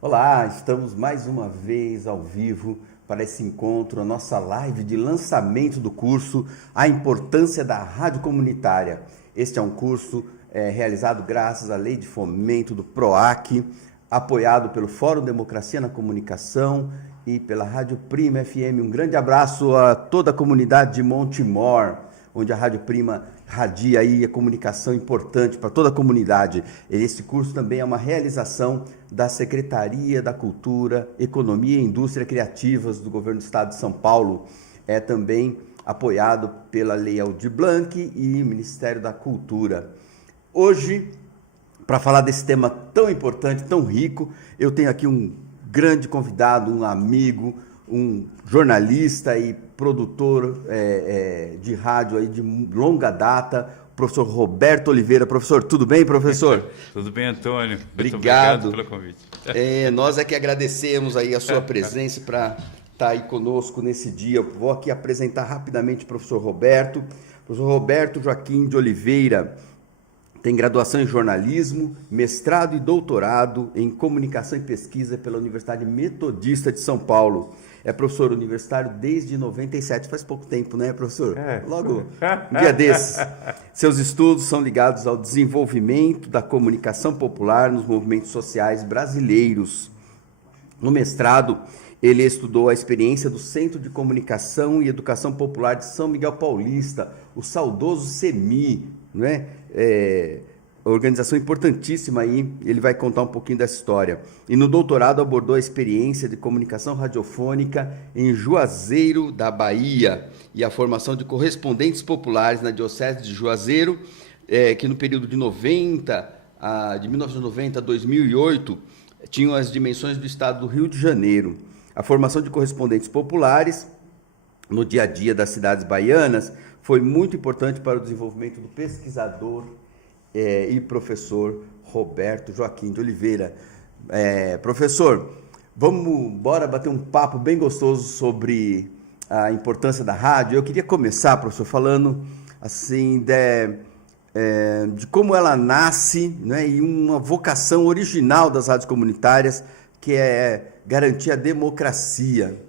Olá, estamos mais uma vez ao vivo para esse encontro, a nossa live de lançamento do curso A Importância da Rádio Comunitária. Este é um curso realizado graças à Lei de Fomento do PROAC, apoiado pelo Fórum Democracia na Comunicação e pela Rádio Prima FM. Um grande abraço a toda a comunidade de Montemor, onde a Rádio Prima radia aí a comunicação importante para toda a comunidade. Esse curso também é uma realização da Secretaria da Cultura, Economia e Indústria Criativas do Governo do Estado de São Paulo. É também apoiado pela Lei Aldir Blanc e Ministério da Cultura. Hoje, para falar desse tema tão importante, tão rico, eu tenho aqui um grande convidado, um amigo, um jornalista e produtor de rádio aí de longa data, o professor Roberto Oliveira. Professor, tudo bem, professor? Tudo bem, Antônio. Obrigado. Muito obrigado pelo convite. Nós é que agradecemos aí a sua presença para estar aí conosco nesse dia. Eu vou aqui apresentar rapidamente o professor Roberto. O professor Roberto Joaquim de Oliveira tem graduação em jornalismo, mestrado e doutorado em comunicação e pesquisa pela Universidade Metodista de São Paulo. É professor universitário desde 97, faz pouco tempo, né, professor? Logo, um dia desses. Seus estudos são ligados ao desenvolvimento da comunicação popular nos movimentos sociais brasileiros. No mestrado, ele estudou a experiência do Centro de Comunicação e Educação Popular de São Miguel Paulista, o saudoso CEMI, né? Organização importantíssima aí, ele vai contar um pouquinho dessa história. E no doutorado abordou a experiência de comunicação radiofônica em Juazeiro da Bahia e a formação de correspondentes populares na Diocese de Juazeiro, que no período de 1990 a 2008 tinham as dimensões do estado do Rio de Janeiro. A formação de correspondentes populares no dia a dia das cidades baianas foi muito importante para o desenvolvimento do pesquisador e professor Roberto Joaquim de Oliveira. Professor, bora bater um papo bem gostoso sobre a importância da rádio. Eu queria começar, professor, falando assim de como ela nasce, né, e uma vocação original das rádios comunitárias, que é garantir a democracia,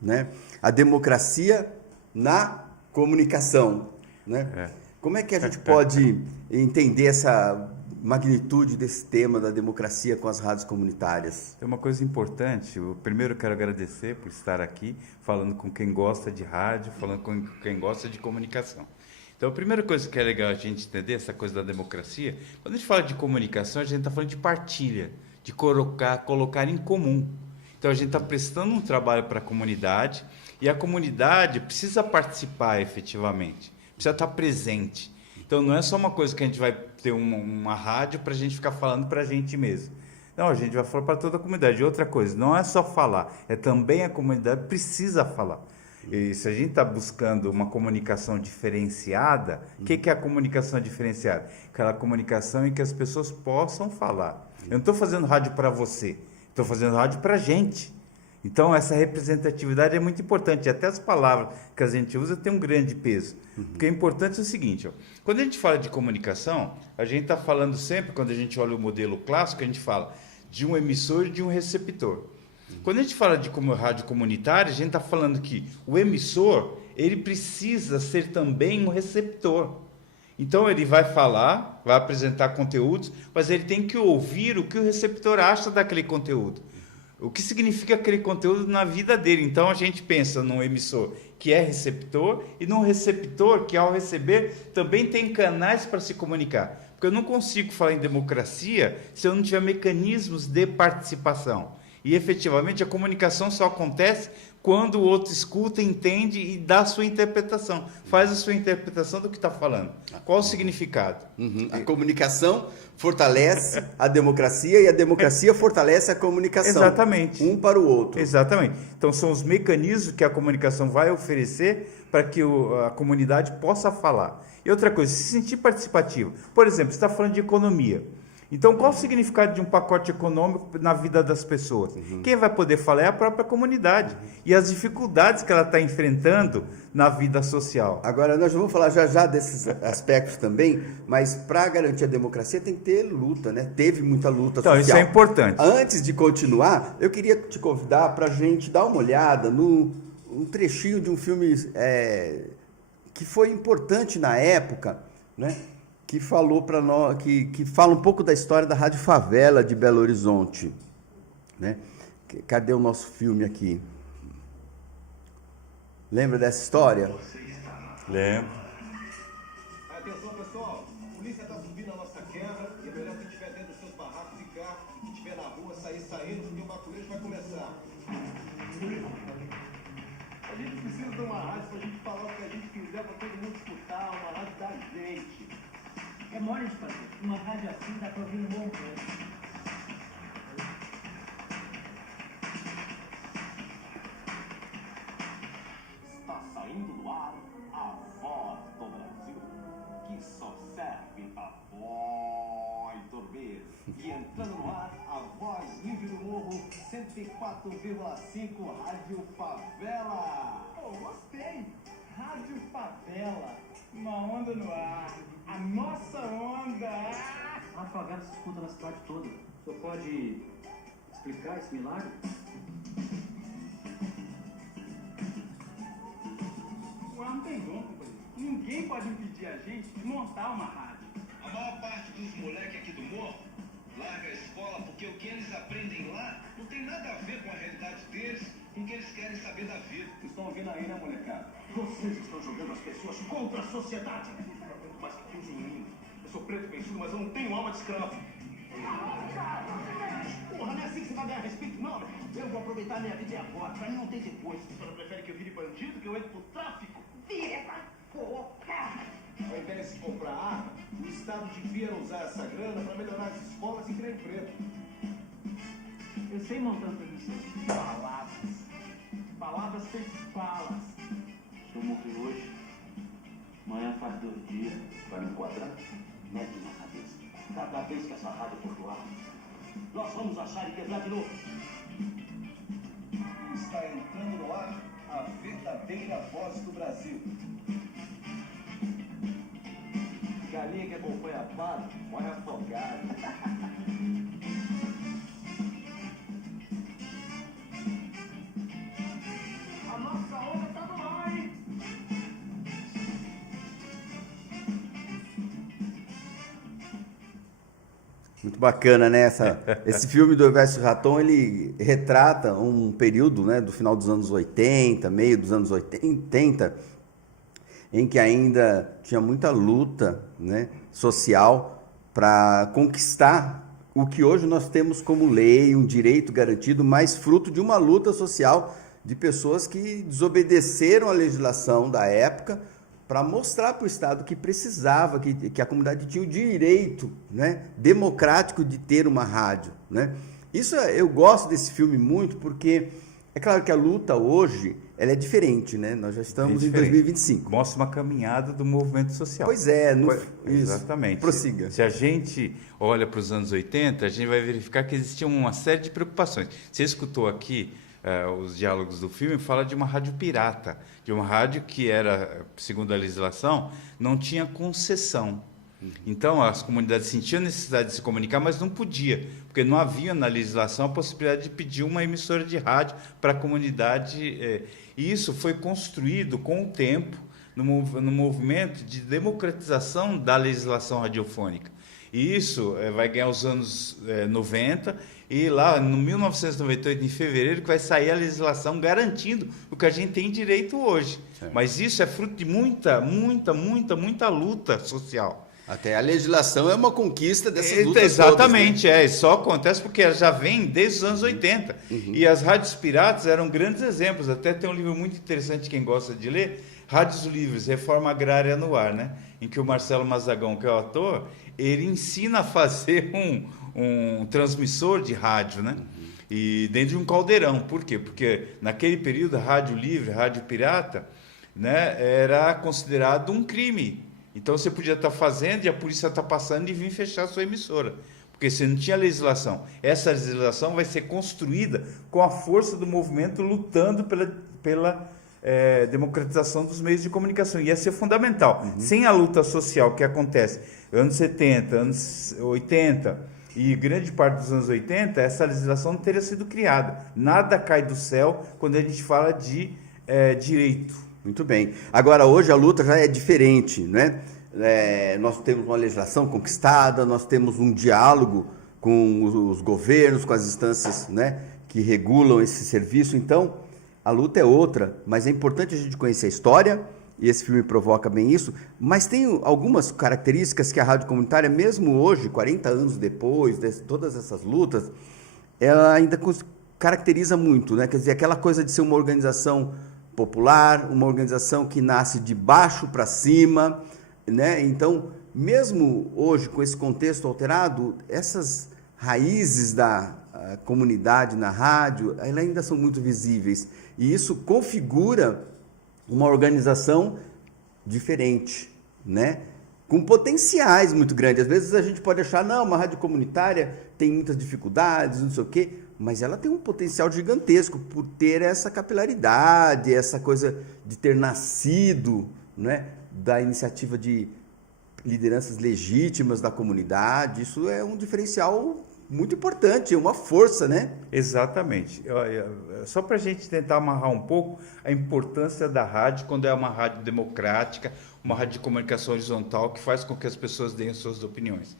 né? A democracia na comunicação, né? Como é que a gente pode entender essa magnitude desse tema da democracia com as rádios comunitárias? É uma coisa importante. Eu primeiro quero agradecer por estar aqui, falando com quem gosta de rádio, falando com quem gosta de comunicação. Então, a primeira coisa que é legal a gente entender, essa coisa da democracia, quando a gente fala de comunicação, a gente está falando de partilha, de colocar em comum. Então, a gente está prestando um trabalho para a comunidade e a comunidade precisa participar efetivamente, precisa estar presente. Então, não é só uma coisa que a gente vai ter uma rádio para a gente ficar falando para a gente mesmo. Não, a gente vai falar para toda a comunidade. E outra coisa, não é só falar, é também a comunidade precisa falar. E se a gente está buscando uma comunicação diferenciada, o que é a comunicação diferenciada? Aquela comunicação em que as pessoas possam falar. Eu não estou fazendo rádio para você, estou fazendo rádio para a gente. Então, essa representatividade é muito importante. E até as palavras que a gente usa têm um grande peso. Porque é importante o seguinte, quando a gente fala de comunicação, a gente está falando sempre, quando a gente olha o modelo clássico, a gente fala de um emissor e de um receptor. Quando a gente fala de rádio comunitária, a gente está falando que o emissor, ele precisa ser também um receptor. Então, ele vai falar, vai apresentar conteúdos, mas ele tem que ouvir o que o receptor acha daquele conteúdo. O que significa aquele conteúdo na vida dele. Então, a gente pensa num emissor que é receptor e num receptor que, ao receber, também tem canais para se comunicar. Porque eu não consigo falar em democracia se eu não tiver mecanismos de participação. E, efetivamente, a comunicação só acontece quando o outro escuta, entende e dá a sua interpretação. Faz a sua interpretação do que está falando. Qual o significado? A comunicação fortalece a democracia e a democracia fortalece a comunicação. Exatamente. Um para o outro. Exatamente. Então, são os mecanismos que a comunicação vai oferecer para que a comunidade possa falar. E outra coisa, se sentir participativo. Por exemplo, você está falando de economia. Então, qual o significado de um pacote econômico na vida das pessoas? Quem vai poder falar é a própria comunidade e as dificuldades que ela está enfrentando na vida social. Agora, nós vamos falar já já desses aspectos também, mas para garantir a democracia tem que ter luta, né? Teve muita luta Então, social. isso é importante. Antes de continuar, eu queria te convidar para a gente dar uma olhada no um trechinho de um filme que foi importante na época, né? Que falou para nós, que fala um pouco da história da Rádio Favela de Belo Horizonte, né? Cadê o nosso filme aqui? Lembra dessa história? Lembro. Atenção, pessoal. A polícia está subindo a nossa quebra e é melhor quem estiver dentro dos seus barracos ficar, quem estiver na rua sair saindo, porque o baculejo vai começar. A gente precisa de uma rádio para a gente falar o que a gente quiser, para todo mundo escutar, uma rádio da gente. É mole de fazer. Uma rádio assim dá pra ouvir um bom tempo. Está saindo do ar a voz do Brasil, que só serve pra voz dormir. E entrando no ar, a voz livre do morro, 104,5 Rádio Favela. Oh, gostei! Rádio Favela. Uma onda no ar. A nossa onda! A favela se escuta na cidade toda. O senhor pode explicar esse milagre? O ar não tem dono, companheiro. Ninguém pode impedir a gente de montar uma rádio. A maior parte dos moleques aqui do morro larga a escola porque o que eles aprendem lá não tem nada a ver com a realidade deles, com o que eles querem saber da vida. Vocês estão ouvindo aí, né, molecada? Vocês estão jogando as pessoas contra a sociedade. Muito mais que 15 em mim. Eu sou preto vencido, mas eu não tenho alma de escravo. Porra, não é assim que você vai ganhar respeito, não, né? Eu vou aproveitar minha vida e agora. Pra mim não tem depois. A senhora prefere que eu vire bandido, que eu entre pro tráfico? Vire pra porra! Ao invés de comprar arma, o Estado devia usar essa grana para melhorar as escolas e criar emprego. Eu sei montar transmissão. Palavras. Palavras feitas balas. Se eu morrer hoje, amanhã faz 2 dias. Vai me enquadrar? Mete na cabeça. Cada vez que essa rádio for do ar, nós vamos achar e quebrar de novo. Está entrando no ar a verdadeira voz do Brasil. Galinha que acompanha a pata, morre afogada. A nossa onda tá no ar, hein? Muito bacana, né? Esse filme do Elvésio Raton, ele retrata um período, né, do final dos anos 80, meio dos anos 80, em que ainda tinha muita luta, né, social para conquistar o que hoje nós temos como lei, um direito garantido, mas fruto de uma luta social de pessoas que desobedeceram a legislação da época para mostrar para o Estado que precisava, que a comunidade tinha o direito, né, democrático de ter uma rádio, né? Isso eu gosto desse filme muito porque é claro que a luta hoje ela é diferente, né? Nós já estamos em 2025. Mostra uma caminhada do movimento social. Pois é, isso. Exatamente. Prossiga. Se a gente olha para os anos 80, a gente vai verificar que existia uma série de preocupações. Você escutou aqui os diálogos do filme, fala de uma rádio pirata, de uma rádio que era, segundo a legislação, não tinha concessão. Então, as comunidades sentiam necessidade de se comunicar, mas não podia, porque não havia na legislação a possibilidade de pedir uma emissora de rádio para a comunidade. E isso foi construído com o tempo, no movimento de democratização da legislação radiofônica. E isso vai ganhar os anos 90, e lá, no 1998, em fevereiro, que vai sair a legislação garantindo o que a gente tem direito hoje. Sim. Mas isso é fruto de muita luta social. Até a legislação é uma conquista dessas lutas exatamente, todas, né? Só acontece porque ela já vem desde os anos 80. Uhum. E as rádios piratas eram grandes exemplos. Até tem um livro muito interessante, quem gosta de ler, Rádios Livres, Reforma Agrária no Ar, né? Em que o Marcelo Mazagão, que é o ator, ele ensina a fazer um transmissor de rádio, né? E dentro de um caldeirão. Por quê? Porque naquele período, a rádio livre, rádio pirata, né, era considerado um crime. Então você podia estar fazendo e a polícia está passando e vir fechar a sua emissora. porque você não tinha legislação. Essa legislação vai ser construída com a força do movimento lutando pela democratização dos meios de comunicação. Ia ser fundamental. Sem a luta social que acontece anos 70, anos 80 e grande parte dos anos 80, essa legislação não teria sido criada. Nada cai do céu quando a gente fala de direito. Muito bem. Agora, hoje a luta já é diferente, né? Nós temos uma legislação conquistada, nós temos um diálogo com os governos, com as instâncias, né, que regulam esse serviço. Então, a luta é outra, mas é importante a gente conhecer a história, e esse filme provoca bem isso, mas tem algumas características que a rádio comunitária, mesmo hoje, 40 anos depois de todas essas lutas, ela ainda caracteriza muito, né? Quer dizer, aquela coisa de ser uma organização popular, uma organização que nasce de baixo para cima, né? Então, mesmo hoje, com esse contexto alterado, essas raízes da comunidade na rádio, elas ainda são muito visíveis. E isso configura uma organização diferente, né? Com potenciais muito grandes. Às vezes a gente pode achar, não, uma rádio comunitária tem muitas dificuldades, não sei o quê, mas ela tem um potencial gigantesco por ter essa capilaridade, essa coisa de ter nascido, né, da iniciativa de lideranças legítimas da comunidade. Isso é um diferencial muito importante, uma força, né? Exatamente. Só para a gente tentar amarrar um pouco a importância da rádio quando é uma rádio democrática, uma rádio de comunicação horizontal que faz com que as pessoas deem suas opiniões.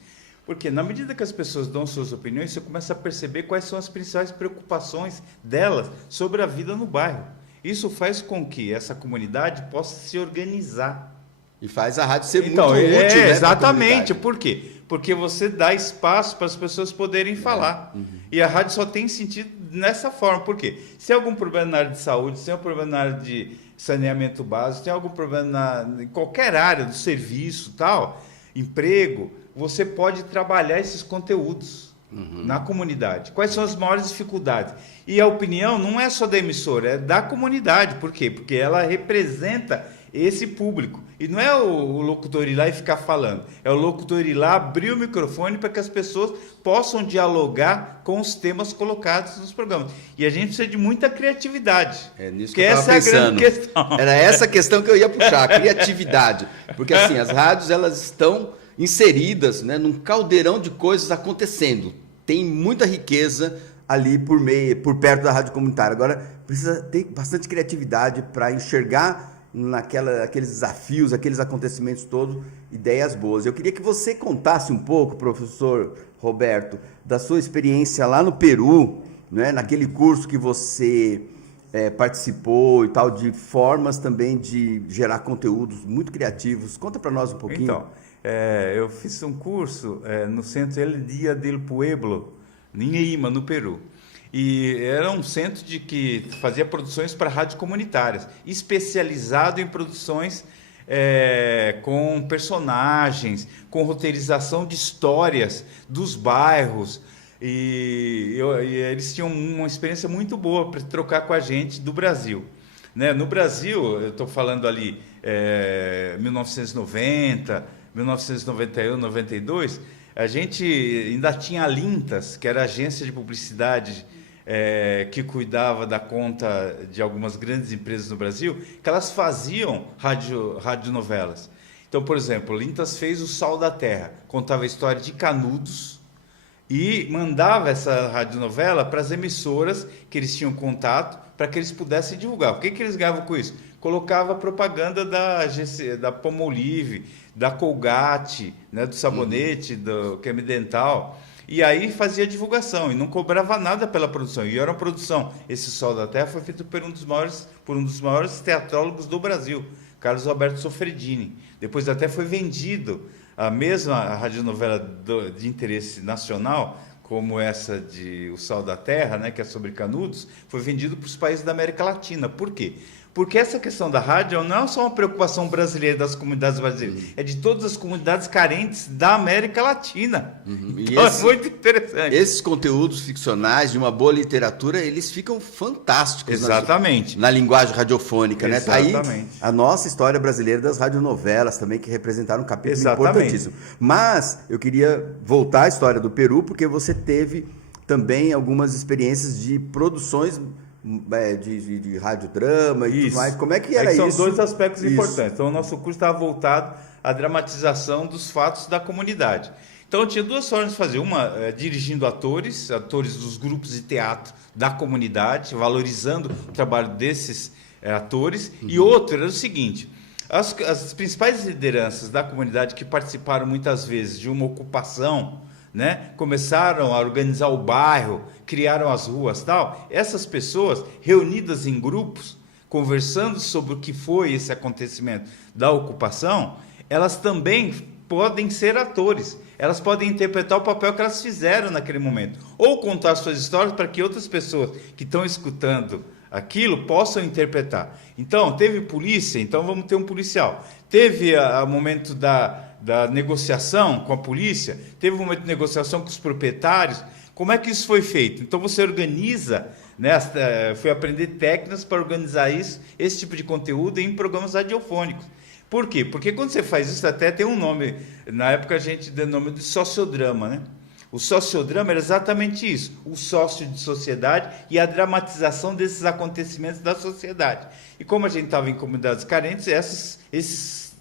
Porque na medida que as pessoas dão suas opiniões, você começa a perceber quais são as principais preocupações delas sobre a vida no bairro. Isso faz com que essa comunidade possa se organizar. E faz a rádio ser Então, muito útil, né, exatamente. Por quê? Porque você dá espaço para as pessoas poderem falar. E a rádio só tem sentido nessa forma. Por quê? Se tem algum problema na área de saúde, se tem algum problema na área de saneamento básico, se tem algum problema em qualquer área do serviço, tal, emprego, você pode trabalhar esses conteúdos na comunidade. Quais são as maiores dificuldades? E a opinião não é só da emissora, é da comunidade. Por quê? Porque ela representa esse público. E não é o locutor ir lá e ficar falando, é o locutor ir lá, abrir o microfone para que as pessoas possam dialogar com os temas colocados nos programas. E a gente precisa de muita criatividade. É nisso que eu essa estava é a grande pensando. questão. Era essa questão que eu ia puxar, a criatividade. Porque assim, as rádios elas estão inseridas, né, num caldeirão de coisas acontecendo. Tem muita riqueza ali por perto da rádio comunitária. Agora, precisa ter bastante criatividade para enxergar aqueles desafios, aqueles acontecimentos todos, ideias boas. Eu queria que você contasse um pouco, professor Roberto, da sua experiência lá no Peru, né, naquele curso que você participou e tal, de formas também de gerar conteúdos muito criativos. Conta para nós um pouquinho. Então, eu fiz um curso no Centro El Día del Pueblo, em Lima, no Peru. E era um centro que fazia produções para rádios comunitárias, especializado em produções com personagens, com roteirização de histórias dos bairros. E eles tinham uma experiência muito boa para trocar com a gente do Brasil. Né? No Brasil, eu estou falando ali 1990, 1991, 92, a gente ainda tinha a Lintas, que era a agência de publicidade que cuidava da conta de algumas grandes empresas no Brasil, que elas faziam radionovelas. Então, por exemplo, Lintas fez O Sal da Terra, contava a história de Canudos e mandava essa radionovela para as emissoras que eles tinham contato para que eles pudessem divulgar. O que eles ganhavam com isso? Colocava propaganda da Palmolive, da Colgate, né, do sabonete, do creme dental. E aí fazia divulgação e não cobrava nada pela produção. E era uma produção. Esse Sol da Terra foi feito por um dos maiores teatrólogos do Brasil, Carlos Alberto Sofredini. Depois até foi vendido a mesma radionovela de interesse nacional, como essa de O Sal da Terra, né, que é sobre Canudos, foi vendido para os países da América Latina. Por quê? Porque essa questão da rádio não é só uma preocupação brasileira das comunidades brasileiras, é de todas as comunidades carentes da América Latina. Então é muito interessante. Esses conteúdos ficcionais de uma boa literatura, eles ficam fantásticos. Exatamente. Na linguagem radiofônica, né? Tá aí Exatamente. a nossa história brasileira das radionovelas também, que representaram um capítulo Exatamente. importantíssimo. Mas eu queria voltar à história do Peru, porque você teve também algumas experiências de produções de radiodrama e tudo mais. Como é que era isso? São dois aspectos Isso. importantes. Então, o nosso curso estava voltado à dramatização dos fatos da comunidade. Então, tinha duas formas de fazer. Uma, dirigindo atores dos grupos de teatro da comunidade, valorizando o trabalho desses atores. E outra era o seguinte: as principais lideranças da comunidade que participaram muitas vezes de uma ocupação, né, começaram a organizar o bairro, criaram as ruas, tal. Essas pessoas reunidas em grupos, conversando sobre o que foi esse acontecimento da ocupação, elas também podem ser atores. Elas podem interpretar o papel que elas fizeram naquele momento, ou contar suas histórias para que outras pessoas que estão escutando aquilo possam interpretar. Então, teve polícia, então vamos ter um policial. Teve o momento da negociação com a polícia, teve um momento de negociação com os proprietários. Como é que isso foi feito? Então você organiza, né, foi aprender técnicas para organizar esse tipo de conteúdo em programas radiofônicos. Por quê? Porque quando você faz isso, até tem um nome, na época a gente deu o nome de sociodrama, né? O sociodrama era exatamente isso, o sócio de sociedade e a dramatização desses acontecimentos da sociedade. E como a gente estava em comunidades carentes, esses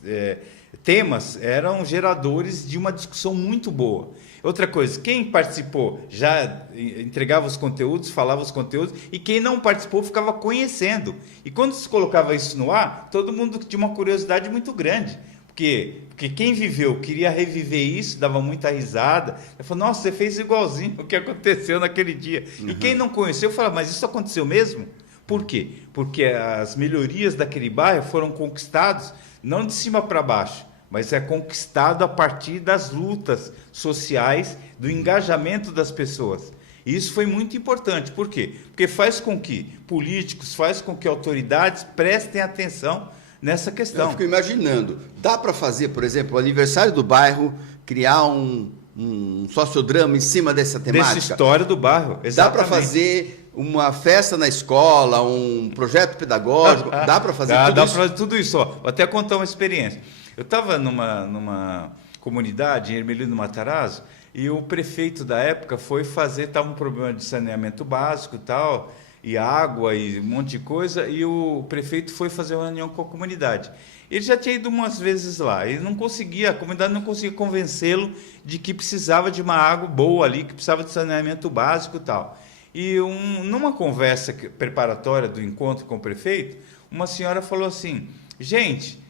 temas eram geradores de uma discussão muito boa. Outra coisa, quem participou já entregava os conteúdos, falava os conteúdos, e quem não participou ficava conhecendo. E quando se colocava isso no ar, todo mundo tinha uma curiosidade muito grande. Porque quem viveu queria reviver isso, dava muita risada. Falou, nossa, você fez igualzinho o que aconteceu naquele dia. Uhum. E quem não conheceu falava, mas isso aconteceu mesmo? Por quê? Porque as melhorias daquele bairro foram conquistadas não de cima para baixo, mas é conquistado a partir das lutas sociais, do engajamento das pessoas. E isso foi muito importante. Por quê? Porque faz com que políticos, faz com que autoridades prestem atenção nessa questão. Eu fico imaginando, dá para fazer, por exemplo, o aniversário do bairro, criar um sociodrama em cima dessa temática? Dessa história do bairro, exatamente. Dá para fazer uma festa na escola, um projeto pedagógico, dá para fazer tudo isso? Dá para fazer tudo isso. Ó. Vou até contar uma experiência. Eu estava numa comunidade em Ermelino Matarazzo e o prefeito da época foi fazer, estava um problema de saneamento básico e tal, e água e um monte de coisa, e o prefeito foi fazer uma reunião com a comunidade. Ele já tinha ido umas vezes lá, a comunidade não conseguia convencê-lo de que precisava de uma água boa ali, que precisava de saneamento básico e tal. E numa conversa preparatória do encontro com o prefeito, uma senhora falou assim, gente,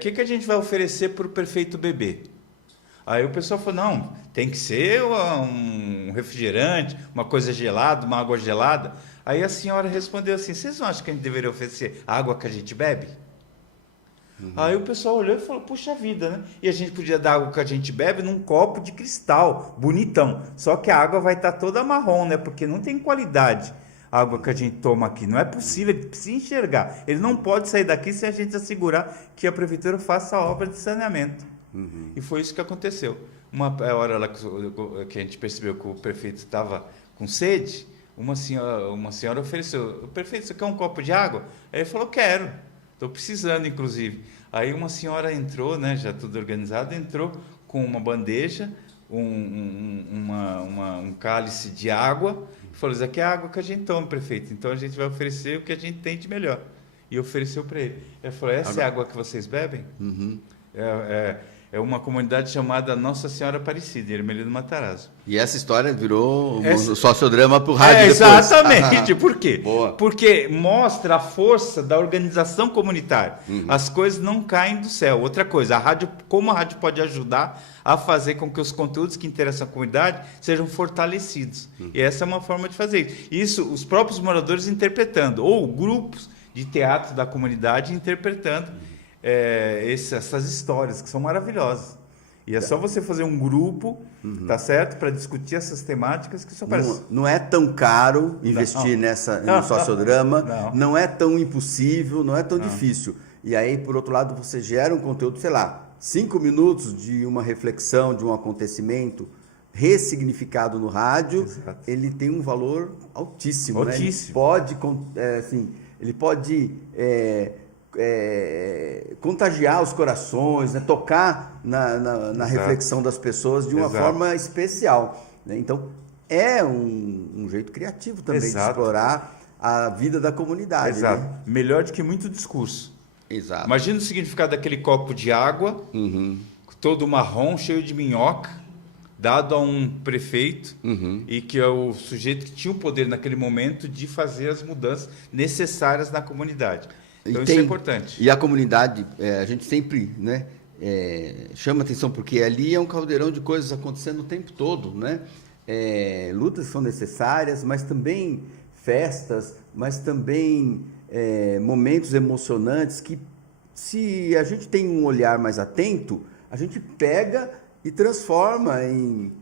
que a gente vai oferecer para o prefeito beber? Aí o pessoal falou, não, tem que ser um refrigerante, uma coisa gelada, uma água gelada. Aí a senhora respondeu assim, vocês não acham que a gente deveria oferecer a água que a gente bebe? Uhum. Aí o pessoal olhou e falou, puxa vida, né? E a gente podia dar água que a gente bebe num copo de cristal, bonitão. Só que a água vai estar toda marrom, né? Porque não tem qualidade a água que a gente toma aqui. Não é possível, ele precisa enxergar. Ele não pode sair daqui sem a gente assegurar que a prefeitura faça a obra de saneamento. Uhum. E foi isso que aconteceu. Uma hora lá que a gente percebeu que o prefeito estava com sede, uma senhora ofereceu, prefeito, você quer um copo de água? Aí ele falou, quero, estou precisando, inclusive. Aí uma senhora entrou, né, já tudo organizado, entrou com uma bandeja, um cálice de água, e falou, isso aqui é a água que a gente toma, prefeito, então a gente vai oferecer o que a gente tem de melhor. E ofereceu para ele. Ele falou, essa é a água que vocês bebem? Uhum. É uma comunidade chamada Nossa Senhora Aparecida, em Ermelino Matarazzo. E essa história virou um sociodrama para o rádio depois. Exatamente. Por quê? Boa. Porque mostra a força da organização comunitária. Uhum. As coisas não caem do céu. Outra coisa, como a rádio pode ajudar a fazer com que os conteúdos que interessam a comunidade sejam fortalecidos. Uhum. E essa é uma forma de fazer isso. Isso, os próprios moradores interpretando, ou grupos de teatro da comunidade interpretando essas histórias que são maravilhosas. E é só você fazer um grupo, tá certo? Para discutir essas temáticas que só parece... Não é tão caro investir no sociodrama, não é tão impossível, não é tão difícil. E aí, por outro lado, você gera um conteúdo, sei lá, 5 minutos de uma reflexão, de um acontecimento ressignificado no rádio, ele tem um valor altíssimo. Altíssimo. Né? Ele pode contagiar os corações, né? Tocar na reflexão das pessoas de uma forma especial. Né? Então, é um jeito criativo também de explorar a vida da comunidade. Exato. Né? Melhor do que muito discurso. Exato. Imagina o significado daquele copo de água, todo marrom, cheio de minhoca, dado a um prefeito, e que é o sujeito que tinha o poder naquele momento de fazer as mudanças necessárias na comunidade. Então isso é importante. E a comunidade, a gente sempre, né, chama atenção, porque ali é um caldeirão de coisas acontecendo o tempo todo. Né? Lutas são necessárias, mas também festas, mas também momentos emocionantes que, se a gente tem um olhar mais atento, a gente pega e transforma em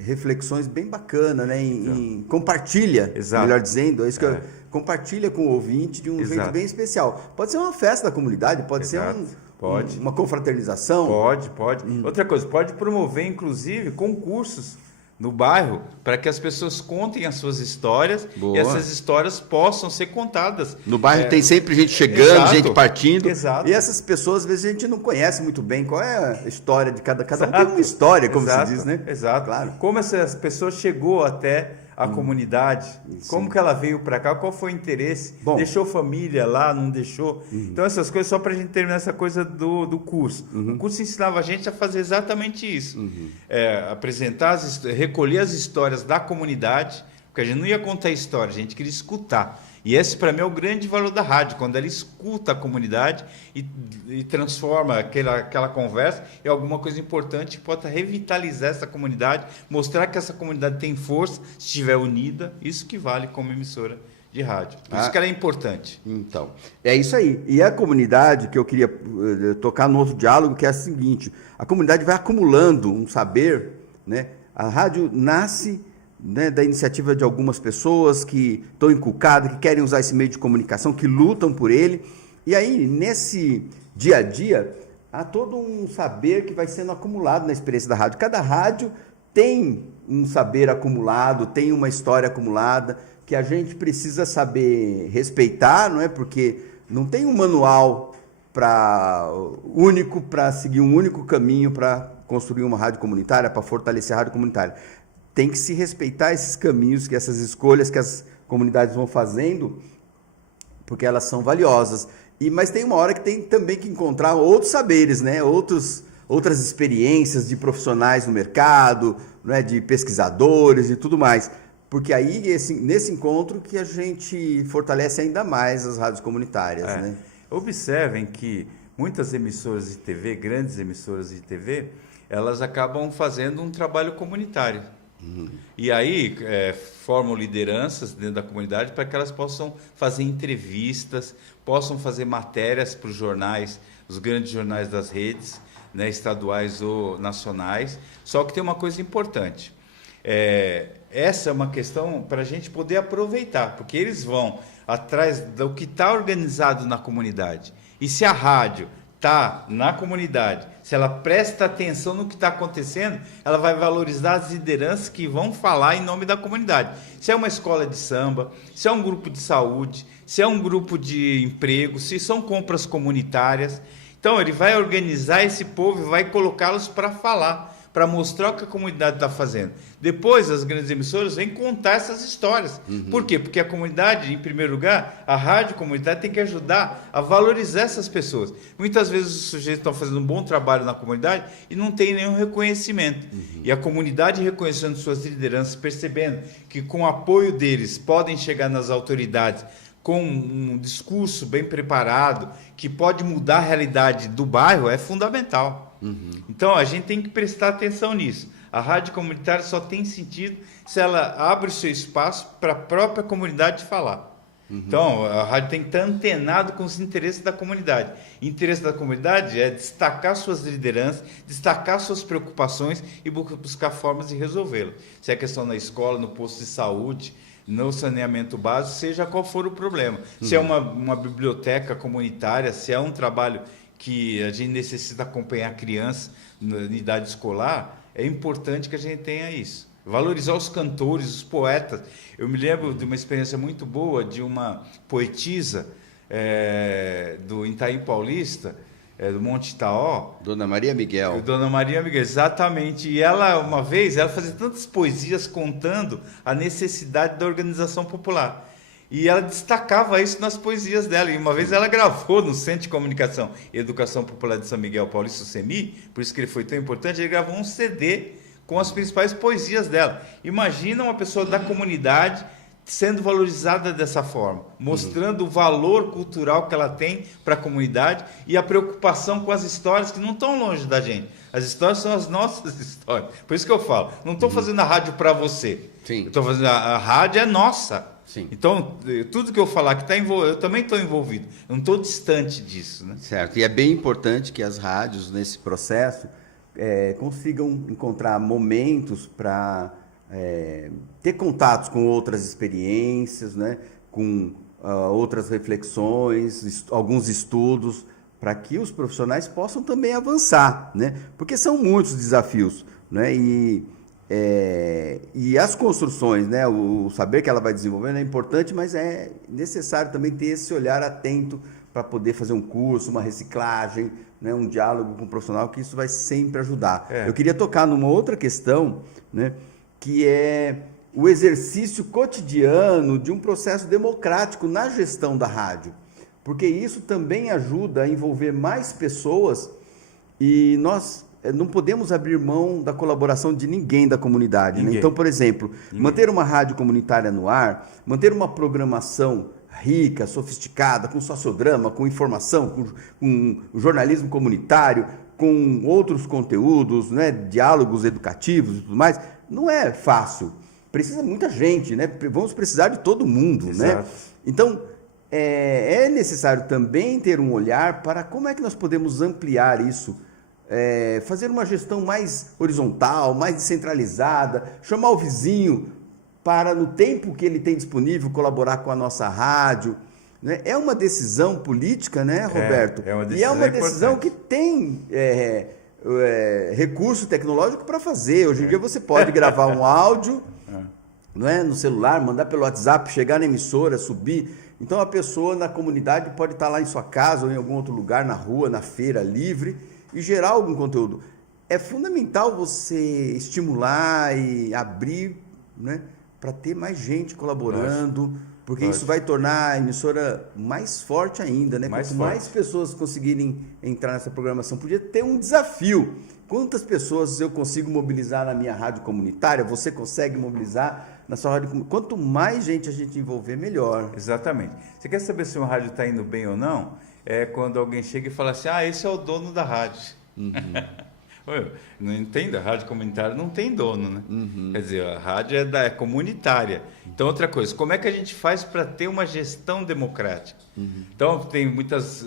reflexões bem bacanas, né? Compartilha, melhor dizendo, é isso que compartilha com o ouvinte de um jeito bem especial. Pode ser uma festa da comunidade, pode ser uma confraternização. Pode. Outra coisa, pode promover, inclusive, concursos no bairro, para que as pessoas contem as suas histórias. Boa. E essas histórias possam ser contadas. No bairro tem sempre gente chegando, gente partindo. Exato. E essas pessoas, às vezes, a gente não conhece muito bem qual é a história de cada um. Tem uma história, como se diz, né? Exato. Claro. Como essa pessoa chegou até a comunidade, como que ela veio para cá, qual foi o interesse, deixou família lá, não deixou. Então essas coisas, só para a gente terminar essa coisa do curso. O curso ensinava a gente a fazer exatamente isso. Apresentar, recolher as histórias da comunidade, porque a gente não ia contar história, a gente queria escutar. E esse, para mim, é o grande valor da rádio, quando ela escuta a comunidade e transforma aquela conversa em alguma coisa importante que possa revitalizar essa comunidade, mostrar que essa comunidade tem força, se estiver unida, isso que vale como emissora de rádio. Por isso que ela é importante. Então, é isso aí. E a comunidade, que eu queria tocar no outro diálogo, que é a seguinte: a comunidade vai acumulando um saber, né? A rádio nasce, né, da iniciativa de algumas pessoas que estão inculcadas, que querem usar esse meio de comunicação, que lutam por ele. E aí, nesse dia a dia, há todo um saber que vai sendo acumulado na experiência da rádio. Cada rádio tem um saber acumulado, tem uma história acumulada, que a gente precisa saber respeitar, não é? Porque não tem um manual único para seguir um único caminho para construir uma rádio comunitária, para fortalecer a rádio comunitária. Tem que se respeitar esses caminhos, que essas escolhas que as comunidades vão fazendo, porque elas são valiosas. Mas tem uma hora que tem também que encontrar outros saberes, né? Outras experiências de profissionais no mercado, né? De pesquisadores e tudo mais. Porque aí, nesse encontro, que a gente fortalece ainda mais as rádios comunitárias. Né? Observem que muitas emissoras de TV, grandes emissoras de TV, elas acabam fazendo um trabalho comunitário. E aí formam lideranças dentro da comunidade para que elas possam fazer entrevistas, possam fazer matérias para os jornais, os grandes jornais das redes, né, estaduais ou nacionais. Só que tem uma coisa importante. Essa é uma questão para a gente poder aproveitar, porque eles vão atrás do que está organizado na comunidade. E se a rádio está na comunidade, se ela presta atenção no que está acontecendo, ela vai valorizar as lideranças que vão falar em nome da comunidade. Se é uma escola de samba, se é um grupo de saúde, se é um grupo de emprego, se são compras comunitárias. Então, ele vai organizar esse povo e vai colocá-los para falar, para mostrar o que a comunidade está fazendo. Depois, as grandes emissoras vêm contar essas histórias. Por quê? Porque a comunidade, em primeiro lugar, a rádio comunitária tem que ajudar a valorizar essas pessoas. Muitas vezes os sujeitos estão fazendo um bom trabalho na comunidade e não tem nenhum reconhecimento. E a comunidade reconhecendo suas lideranças, percebendo que com o apoio deles podem chegar nas autoridades com um discurso bem preparado, que pode mudar a realidade do bairro, é fundamental. Então, a gente tem que prestar atenção nisso. A rádio comunitária só tem sentido se ela abre o seu espaço para a própria comunidade falar. Então, a rádio tem que estar antenado com os interesses da comunidade. Interesse da comunidade é destacar suas lideranças, destacar suas preocupações e buscar formas de resolvê-las. Se é questão na escola, no posto de saúde, no saneamento básico, seja qual for o problema. Se é uma biblioteca comunitária, se é um trabalho que a gente necessita acompanhar a criança na idade escolar, é importante que a gente tenha isso. Valorizar os cantores, os poetas. Eu me lembro de uma experiência muito boa de uma poetisa do Itaim Paulista, do Monte Itaó. Dona Maria Miguel. Dona Maria Miguel, exatamente. E ela, uma vez, ela fazia tantas poesias contando a necessidade da organização popular. E ela destacava isso nas poesias dela. E uma vez ela gravou no Centro de Comunicação e Educação Popular de São Miguel Paulista, o CEMI, por isso que ele foi tão importante, ele gravou um CD com as principais poesias dela. Imagina uma pessoa da comunidade sendo valorizada dessa forma, mostrando o valor cultural que ela tem para a comunidade e a preocupação com as histórias que não estão longe da gente. As histórias são as nossas histórias. Por isso que eu falo, não estou fazendo a rádio para você. Sim. Eu estou fazendo a rádio é nossa. Sim. Então, tudo que eu falar que está envolvido, eu também estou envolvido. Eu não estou distante disso, né? Certo. E é bem importante que as rádios, nesse processo, consigam encontrar momentos para ter contatos com outras experiências, né? Com outras reflexões, alguns estudos, para que os profissionais possam também avançar, né? Porque são muitos desafios, né? E as construções, né? O saber que ela vai desenvolvendo é importante, mas é necessário também ter esse olhar atento para poder fazer um curso, uma reciclagem, né? Um diálogo com o profissional, que isso vai sempre ajudar. Eu queria tocar numa outra questão, né? Que é o exercício cotidiano de um processo democrático na gestão da rádio, porque isso também ajuda a envolver mais pessoas e nós não podemos abrir mão da colaboração de ninguém da comunidade. Né? Então, por exemplo, manter uma rádio comunitária no ar, manter uma programação rica, sofisticada, com sociodrama, com informação, com jornalismo comunitário, com outros conteúdos, né? Diálogos educativos e tudo mais, não é fácil. Precisa muita gente, né? Vamos precisar de todo mundo. Né? Então, é necessário também ter um olhar para como é que nós podemos ampliar isso, fazer uma gestão mais horizontal, mais descentralizada, chamar o vizinho para, no tempo que ele tem disponível, colaborar com a nossa rádio. Né? É uma decisão política, né, Roberto? É uma decisão e é uma decisão importante. que tem recurso tecnológico para fazer. Hoje em dia você pode gravar um áudio não é, no celular, mandar pelo WhatsApp, chegar na emissora, subir. Então a pessoa na comunidade pode estar lá em sua casa ou em algum outro lugar, na rua, na feira, livre, e gerar algum conteúdo. É fundamental você estimular e abrir, né, para ter mais gente colaborando, porque isso vai tornar a emissora mais forte ainda, né? Quanto mais pessoas conseguirem entrar nessa programação, podia ter um desafio. Quantas pessoas eu consigo mobilizar na minha rádio comunitária? Você consegue mobilizar na sua rádio comunitária? Quanto mais gente a gente envolver, melhor. Exatamente. Você quer saber se uma rádio está indo bem ou não? É quando alguém chega e fala assim, esse é o dono da rádio. Não entendo, a rádio comunitária não tem dono, né? Quer dizer, a rádio é comunitária. Então, outra coisa, como é que a gente faz para ter uma gestão democrática? Então, tem muitas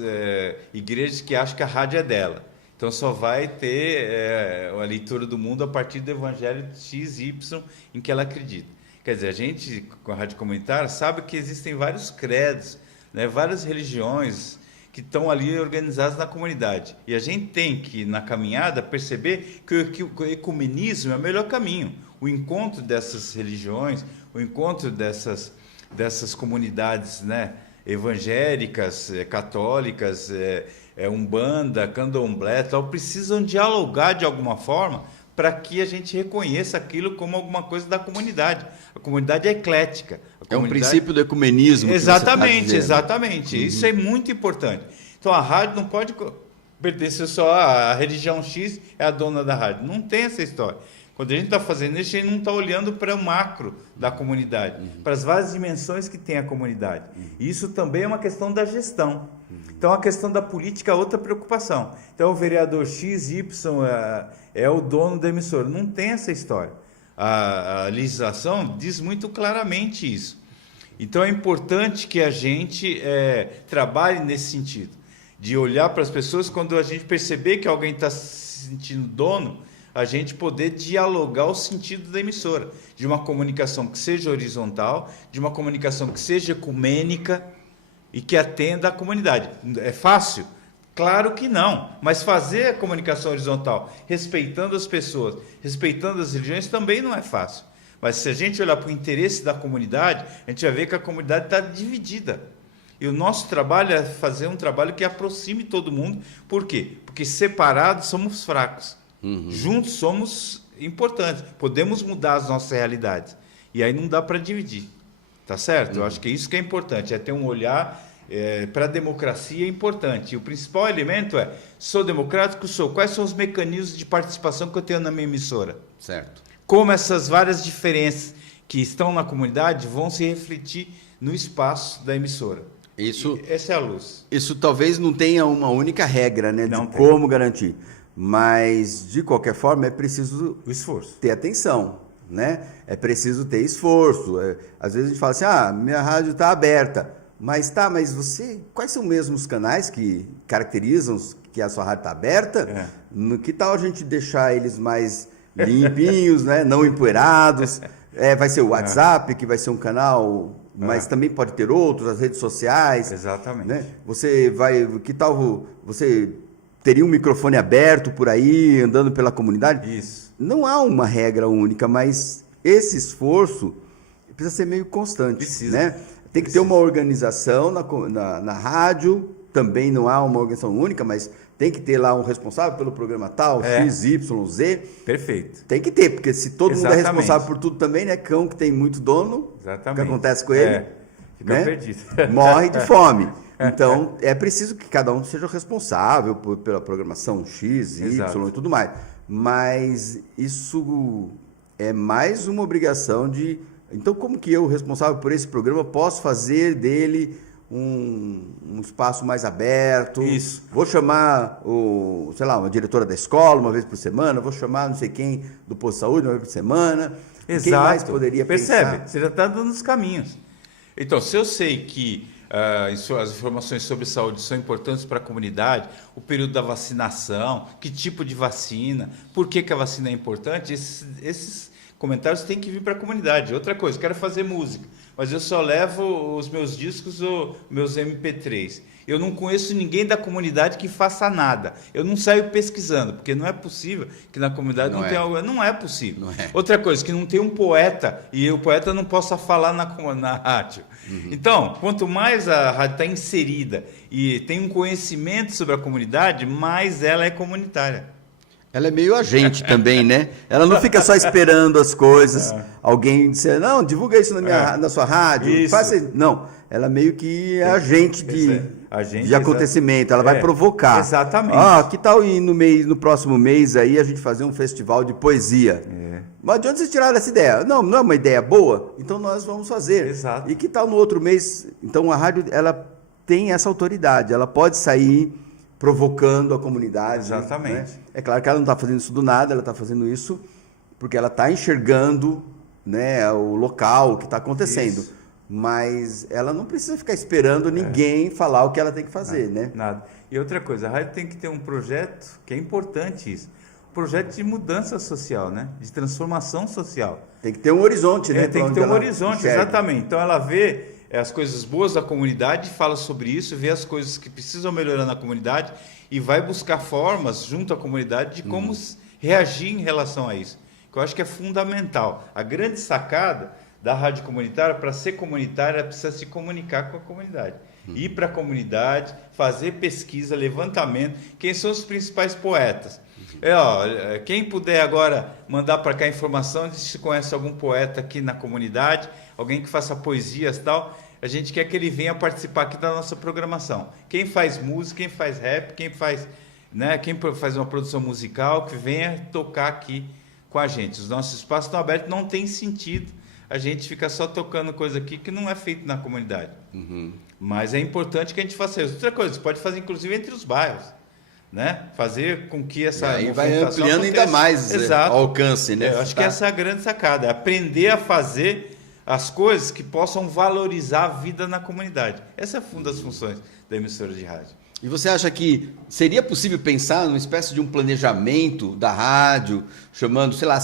igrejas que acham que a rádio é dela. Então, só vai ter a leitura do mundo a partir do evangelho XY em que ela acredita. Quer dizer, a gente, com a rádio comunitária, sabe que existem vários credos, né, várias religiões que estão ali organizadas na comunidade. E a gente tem que, na caminhada, perceber que o ecumenismo é o melhor caminho. O encontro dessas religiões, o encontro dessas comunidades, né, evangélicas, católicas, umbanda, candomblé, tal, precisam dialogar de alguma forma para que a gente reconheça aquilo como alguma coisa da comunidade. A comunidade é eclética. Um princípio do ecumenismo. Exatamente, exatamente. Isso é muito importante. Então, a rádio não pode pertencer só à religião X, é a dona da rádio. Não tem essa história. Quando a gente está fazendo isso, a gente não está olhando para o macro da comunidade, para as várias dimensões que tem a comunidade. E isso também é uma questão da gestão. Então, a questão da política é outra preocupação. Então, o vereador XY é o dono da emissora. Não tem essa história. A legislação diz muito claramente isso. Então é importante que a gente trabalhe nesse sentido, de olhar para as pessoas quando a gente perceber que alguém está se sentindo dono, a gente poder dialogar o sentido da emissora, de uma comunicação que seja horizontal, de uma comunicação que seja ecumênica e que atenda a comunidade. É fácil? Claro que não, mas fazer a comunicação horizontal, respeitando as pessoas, respeitando as religiões, também não é fácil. Mas se a gente olhar para o interesse da comunidade, a gente vai ver que a comunidade está dividida. E o nosso trabalho é fazer um trabalho que aproxime todo mundo. Por quê? Porque separados somos fracos. Juntos somos importantes. Podemos mudar as nossas realidades. E aí não dá para dividir. Tá certo? Eu acho que isso que é importante, é ter um olhar para a democracia importante. E o principal elemento é, sou democrático? Sou. Quais são os mecanismos de participação que eu tenho na minha emissora? Certo. Como essas várias diferenças que estão na comunidade vão se refletir no espaço da emissora. Essa é a luz. Isso talvez não tenha uma única regra, né, Não de tem. como garantir. Mas, de qualquer forma, é preciso O esforço. ter atenção, né? É preciso ter esforço. Às vezes a gente fala assim, minha rádio está aberta. Mas quais são mesmo os canais que caracterizam que a sua rádio está aberta? Que tal a gente deixar eles mais limpinhos, né? Não empoeirados? Vai ser o WhatsApp, que vai ser um canal, mas também pode ter outros, as redes sociais. Exatamente. Né? Que tal você teria um microfone aberto por aí, andando pela comunidade? Isso. Não há uma regra única, mas esse esforço precisa ser meio constante. Precisa. Né? Tem que ter uma organização na rádio, também não há uma organização única, mas tem que ter lá um responsável pelo programa tal, X, Y, Z. Perfeito. Tem que ter, porque se todo mundo é Exatamente. responsável por tudo também, né? Cão que tem muito dono, Exatamente. o que acontece com ele? Fica Né? perdido. Morre de fome. Então, é preciso que cada um seja responsável pela programação X, Y Exato. e tudo mais. Mas isso é mais uma obrigação de... Então, como que eu, responsável por esse programa, posso fazer dele um espaço mais aberto? Isso. Vou chamar, uma diretora da escola uma vez por semana, vou chamar não sei quem do posto de saúde uma vez por semana. Exato. Quem mais poderia Percebe? pensar? Você já está dando os caminhos. Então, se eu sei que as informações sobre saúde são importantes para a comunidade, o período da vacinação, que tipo de vacina, por que a vacina é importante, esses comentários têm que vir para a comunidade. Outra coisa, quero fazer música, mas eu só levo os meus discos ou meus MP3. Eu não conheço ninguém da comunidade que faça nada. Eu não saio pesquisando, porque não é possível que na comunidade não tenha algo. Não é possível. Não é. Outra coisa, que não tem um poeta e o poeta não possa falar na rádio. Então, quanto mais a rádio está inserida e tem um conhecimento sobre a comunidade, mais ela é comunitária. Ela é meio agente também, né? Ela não fica só esperando as coisas, alguém dizer, não, divulga isso na sua rádio, Isso. faça isso. Não, ela meio que é agente de acontecimento, ela vai provocar. Exatamente. Que tal ir no próximo mês aí a gente fazer um festival de poesia? Mas de onde vocês tiraram essa ideia? Não é uma ideia boa? Então nós vamos fazer. Exato. E que tal no outro mês? Então a rádio, ela tem essa autoridade, ela pode sair provocando a comunidade. Exatamente. Né? É claro que ela não está fazendo isso do nada, ela está fazendo isso porque ela está enxergando, né, o local, o que está acontecendo. Isso. Mas ela não precisa ficar esperando ninguém falar o que ela tem que fazer, né? Nada. E outra coisa, a rádio tem que ter um projeto, que é importante isso, projeto de mudança social, né? De transformação social. Tem que ter um horizonte, né? Tem pra que ter onde um ela horizonte, enxerga. exatamente. Então ela vê as coisas boas da comunidade, fala sobre isso, vê as coisas que precisam melhorar na comunidade e vai buscar formas junto à comunidade de como reagir em relação a isso. Que eu acho que é fundamental. A grande sacada da rádio comunitária, para ser comunitária, ela precisa se comunicar com a comunidade. Ir para a comunidade, fazer pesquisa, levantamento. Quem são os principais poetas? Quem puder agora mandar para cá informação de se conhece algum poeta aqui na comunidade, alguém que faça poesias e tal, a gente quer que ele venha participar aqui da nossa programação. Quem faz música, quem faz rap, quem faz uma produção musical, que venha tocar aqui com a gente. Os nossos espaços estão abertos, não tem sentido a gente ficar só tocando coisa aqui que não é feito na comunidade. Mas é importante que a gente faça isso. Outra coisa, você pode fazer inclusive entre os bairros, né? Fazer com que essa E aí vai movimentação ampliando ainda aconteça. mais Exato. o alcance, né? Eu acho que essa é a grande sacada, é aprender a fazer as coisas que possam valorizar a vida na comunidade. Essa é uma das funções da emissora de rádio. E você acha que seria possível pensar numa espécie de um planejamento da rádio, chamando, sei lá,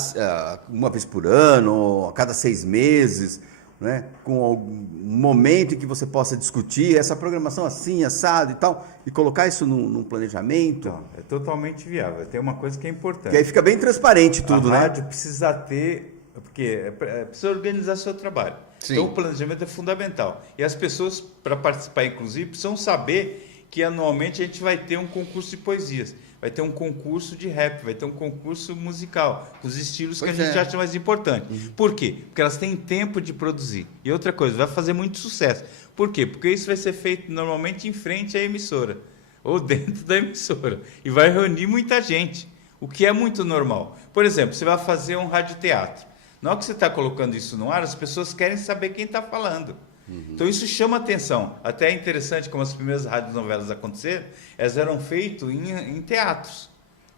uma vez por ano, ou a cada 6 meses, né? Com algum momento em que você possa discutir essa programação assim, assado e tal, e colocar isso num planejamento? Então, é totalmente viável. Tem uma coisa que é importante. Que aí fica bem transparente tudo, a né? rádio precisa ter, porque precisa organizar seu trabalho. Sim. Então o planejamento é fundamental. E as pessoas, para participar, inclusive, precisam saber que anualmente a gente vai ter um concurso de poesias, vai ter um concurso de rap, vai ter um concurso musical, os estilos que a gente acha mais importante. Por quê? Porque elas têm tempo de produzir. E outra coisa, vai fazer muito sucesso. Por quê? Porque isso vai ser feito normalmente em frente à emissora, ou dentro da emissora, e vai reunir muita gente, o que é muito normal. Por exemplo, você vai fazer um radioteatro. Na hora que você está colocando isso no ar, as pessoas querem saber quem está falando. Então isso chama atenção. Até é interessante como as primeiras radionovelas aconteceram, elas eram feitas em teatros.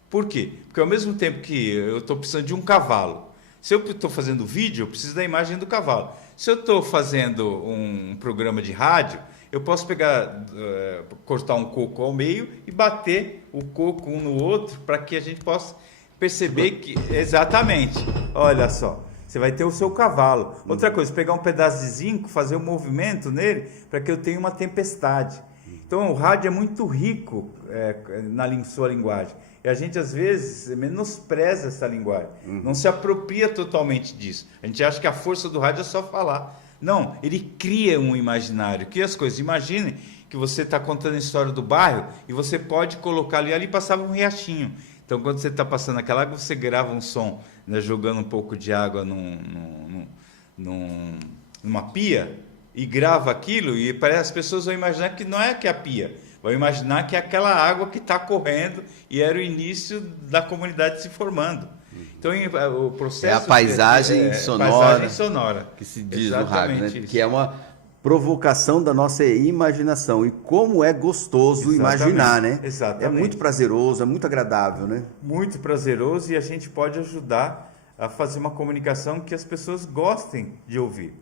Por quê? Porque ao mesmo tempo que eu estou precisando de um cavalo, se eu estou fazendo vídeo, eu preciso da imagem do cavalo. Se eu estou fazendo um programa de rádio, eu posso pegar, cortar um coco ao meio e bater o coco um no outro para que a gente possa perceber que... Exatamente. Olha só. Você vai ter o seu cavalo. Outra coisa, pegar um pedaço de zinco, fazer um movimento nele para que eu tenha uma tempestade. Então, o rádio é muito rico na sua linguagem. E a gente, às vezes, menospreza essa linguagem. Não se apropria totalmente disso. A gente acha que a força do rádio é só falar. Não, ele cria um imaginário. Que as coisas, imagine que você está contando a história do bairro e você pode colocar ali passava um riachinho. Então, quando você está passando aquela água, você grava um som, né, jogando um pouco de água numa pia e grava aquilo e as pessoas vão imaginar que não é que é a pia, vão imaginar que é aquela água que está correndo e era o início da comunidade se formando. Então, o processo... É a paisagem sonora, paisagem sonora que se diz exatamente no rádio, né? Isso. Que é uma provocação da nossa imaginação. E como é gostoso imaginar, né? Exatamente. É muito prazeroso, é muito agradável, né? Muito prazeroso, e a gente pode ajudar a fazer uma comunicação que as pessoas gostem de ouvir.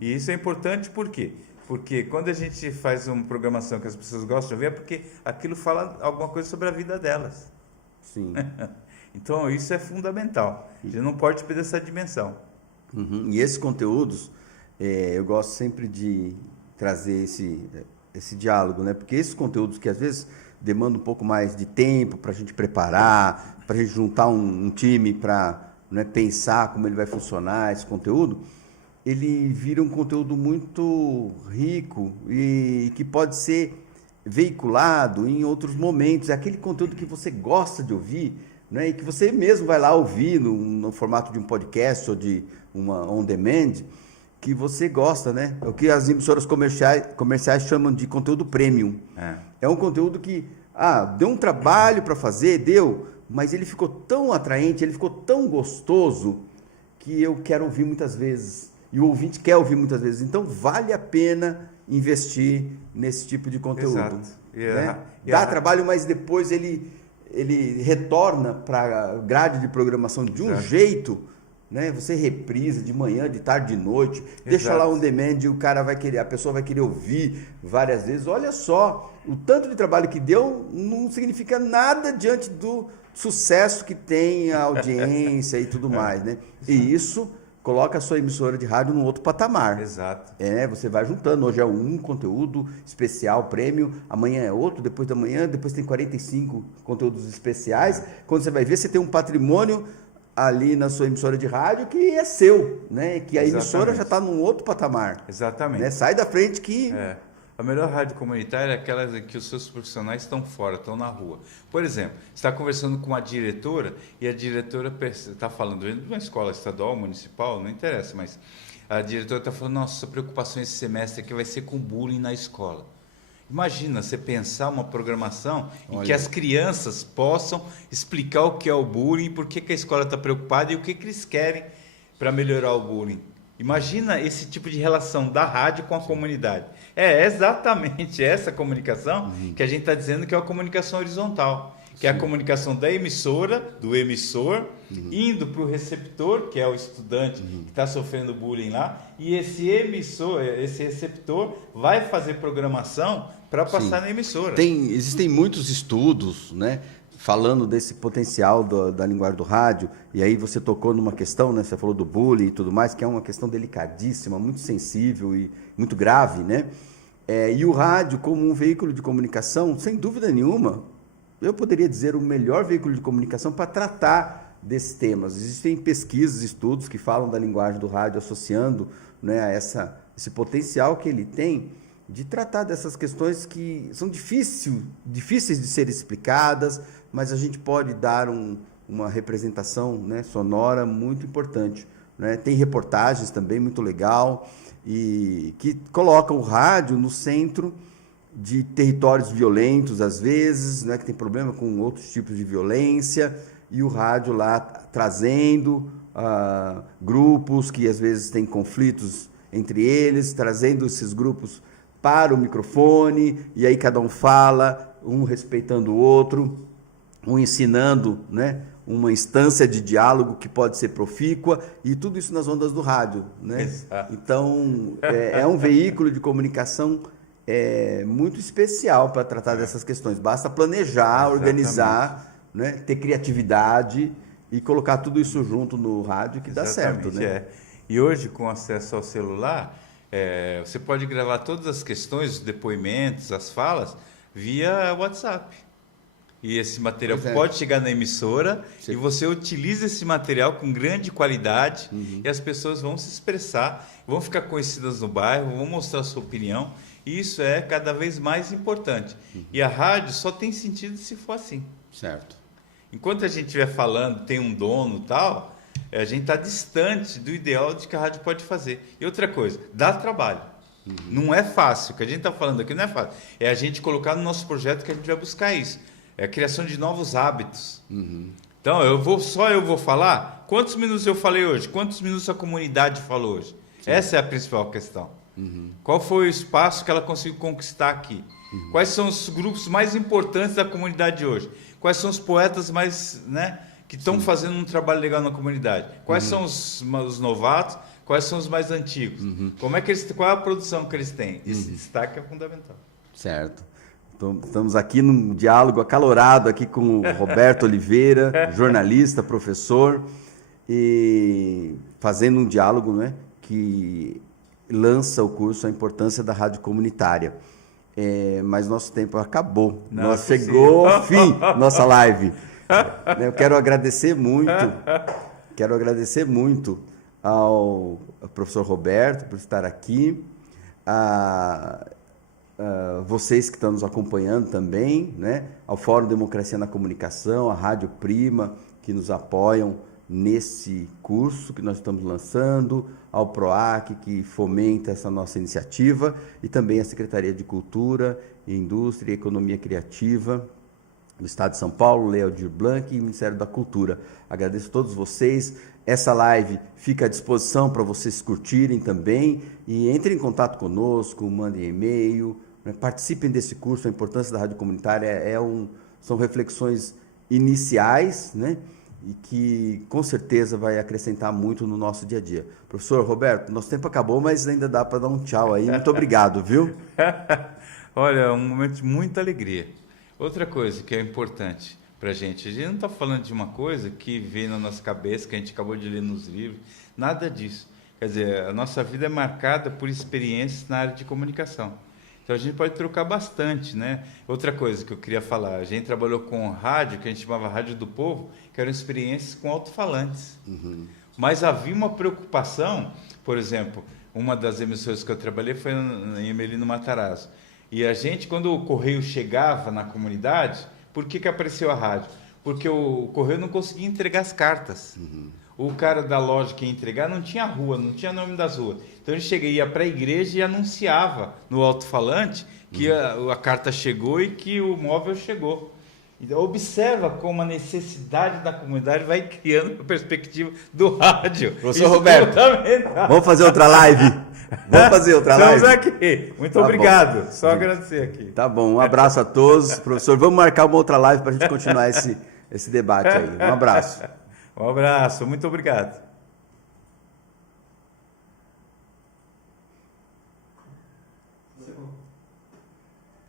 E isso é importante por quê? Porque quando a gente faz uma programação que as pessoas gostam de ouvir, é porque aquilo fala alguma coisa sobre a vida delas. Sim. Então, isso é fundamental. A gente não pode perder essa dimensão. E esses conteúdos, eu gosto sempre de trazer esse diálogo, né? Porque esses conteúdos que às vezes demandam um pouco mais de tempo para a gente preparar, para a gente juntar um time para, né, pensar como ele vai funcionar, esse conteúdo, ele vira um conteúdo muito rico e que pode ser veiculado em outros momentos. É aquele conteúdo que você gosta de ouvir, né, e que você mesmo vai lá ouvir no formato de um podcast ou de uma on-demand, que você gosta, né? É o que as emissoras comerciais chamam de conteúdo premium. É um conteúdo que, deu um trabalho para fazer, mas ele ficou tão atraente, ele ficou tão gostoso, que eu quero ouvir muitas vezes. E o ouvinte quer ouvir muitas vezes. Então, vale a pena investir nesse tipo de conteúdo. Exato. Né? Dá trabalho, mas depois ele retorna para a grade de programação de um jeito, né? Você reprisa de manhã, de tarde, de noite, deixa lá um demand e a pessoa vai querer ouvir várias vezes. Olha só, o tanto de trabalho que deu não significa nada diante do sucesso que tem a audiência e tudo mais, né? E isso coloca a sua emissora de rádio num outro patamar. Exato. Você vai juntando. Hoje é um conteúdo especial, prêmio, amanhã é outro, depois da manhã, depois tem 45 conteúdos especiais. Quando você vai ver, você tem um patrimônio ali na sua emissora de rádio que é seu, né? Que a emissora já está num outro patamar. Exatamente. Né? Sai da frente que... A melhor rádio comunitária é aquela que os seus profissionais estão fora, estão na rua. Por exemplo, você está conversando com uma diretora e a diretora está falando de uma escola estadual, municipal, não interessa, mas a diretora está falando, nossa, a preocupação esse semestre aqui vai ser com bullying na escola. Imagina você pensar uma programação em que as crianças possam explicar o que é o bullying, por que a escola está preocupada e o que eles querem para melhorar o bullying. Imagina esse tipo de relação da rádio com a comunidade. É exatamente essa comunicação que a gente está dizendo que é uma comunicação horizontal. que é a comunicação da emissora, do emissor, indo para o receptor, que é o estudante que está sofrendo bullying lá, e esse receptor vai fazer programação para passar na emissora. Existem muitos estudos, né, falando desse potencial da linguagem do rádio, e aí você tocou numa questão, né, você falou do bullying e tudo mais, que é uma questão delicadíssima, muito sensível e muito grave, né? E o rádio, como um veículo de comunicação, sem dúvida nenhuma, eu poderia dizer o melhor veículo de comunicação para tratar desses temas. Existem pesquisas, estudos que falam da linguagem do rádio, associando, né, a esse potencial que ele tem de tratar dessas questões que são difíceis de ser explicadas, mas a gente pode dar uma representação, né, sonora muito importante, né? Tem reportagens também muito legal, e que colocam o rádio no centro de territórios violentos, às vezes, né, que tem problema com outros tipos de violência, e o rádio lá trazendo grupos que às vezes têm conflitos entre eles, trazendo esses grupos para o microfone, e aí cada um fala, um respeitando o outro, um ensinando, né, uma instância de diálogo que pode ser profícua, e tudo isso nas ondas do rádio, né? Exato. Então, é um veículo de comunicação muito especial para tratar dessas questões. Basta planejar, Exatamente. Organizar, né, ter criatividade e colocar tudo isso junto no rádio que dá certo, Exatamente, né? E hoje, com acesso ao celular, você pode gravar todas as questões, os depoimentos, as falas, via WhatsApp. E esse material pode chegar na emissora e você utiliza esse material com grande qualidade e as pessoas vão se expressar, vão ficar conhecidas no bairro, vão mostrar a sua opinião. E isso é cada vez mais importante. E a rádio só tem sentido se for assim. Certo. Enquanto a gente estiver falando, tem um dono e tal, a gente está distante do ideal de que a rádio pode fazer. E outra coisa, dá trabalho. Não é fácil. O que a gente está falando aqui não é fácil. É a gente colocar no nosso projeto que a gente vai buscar isso. É a criação de novos hábitos. Então, eu vou falar? Quantos minutos eu falei hoje? Quantos minutos a comunidade falou hoje? Sim. Essa é a principal questão. Qual foi o espaço que ela conseguiu conquistar aqui? Quais são os grupos mais importantes da comunidade hoje? Quais são os poetas mais, né, que estão fazendo um trabalho legal na comunidade? Quais são os novatos? Quais são os mais antigos? Qual é a produção que eles têm? Esse destaque é fundamental. Certo. Então, estamos aqui num diálogo acalorado aqui com o Roberto Oliveira, jornalista, professor, e fazendo um diálogo, né, que lança o curso A Importância da Rádio Comunitária. Mas nosso tempo acabou. Chegou ao fim nossa live. Eu quero agradecer muito ao professor Roberto por estar aqui, vocês que estão nos acompanhando também, né? Ao Fórum Democracia na Comunicação, à Rádio Prima, que nos apoiam nesse curso que nós estamos lançando, ao PROAC, que fomenta essa nossa iniciativa, e também à Secretaria de Cultura, Indústria e Economia Criativa do Estado de São Paulo, Lei Aldir Blanc, e Ministério da Cultura. Agradeço a todos vocês. Essa live fica à disposição para vocês curtirem também, e entrem em contato conosco, mandem e-mail, né? Participem desse curso. A importância da rádio comunitária são reflexões iniciais, né? E que com certeza vai acrescentar muito no nosso dia a dia. Professor Roberto, nosso tempo acabou, mas ainda dá para dar um tchau aí. Muito obrigado, viu? Olha, um momento de muita alegria. Outra coisa que é importante para a gente não está falando de uma coisa que veio na nossa cabeça, que a gente acabou de ler nos livros, nada disso. Quer dizer, a nossa vida é marcada por experiências na área de comunicação. Então a gente pode trocar bastante, né? Outra coisa que eu queria falar, a gente trabalhou com rádio, que a gente chamava Rádio do Povo, que eram experiências com alto-falantes. Mas havia uma preocupação, por exemplo, uma das emissoras que eu trabalhei foi em Emelino Matarazzo. E a gente, quando o correio chegava na comunidade, por que apareceu a rádio? Porque o correio não conseguia entregar as cartas. O cara da loja que ia entregar não tinha rua, não tinha nome das ruas. Então ele ia para a igreja e anunciava no alto-falante que a carta chegou e que o móvel chegou. Então observa como a necessidade da comunidade vai criando a perspectiva do rádio. Professor Roberto, vamos fazer outra live. Vamos fazer outra live? Estamos aqui. Muito Tá obrigado. bom. Só agradecer aqui. Tá bom, um abraço a todos. Professor, vamos marcar uma outra live para a gente continuar esse debate aí. Um abraço. Um abraço. Muito obrigado.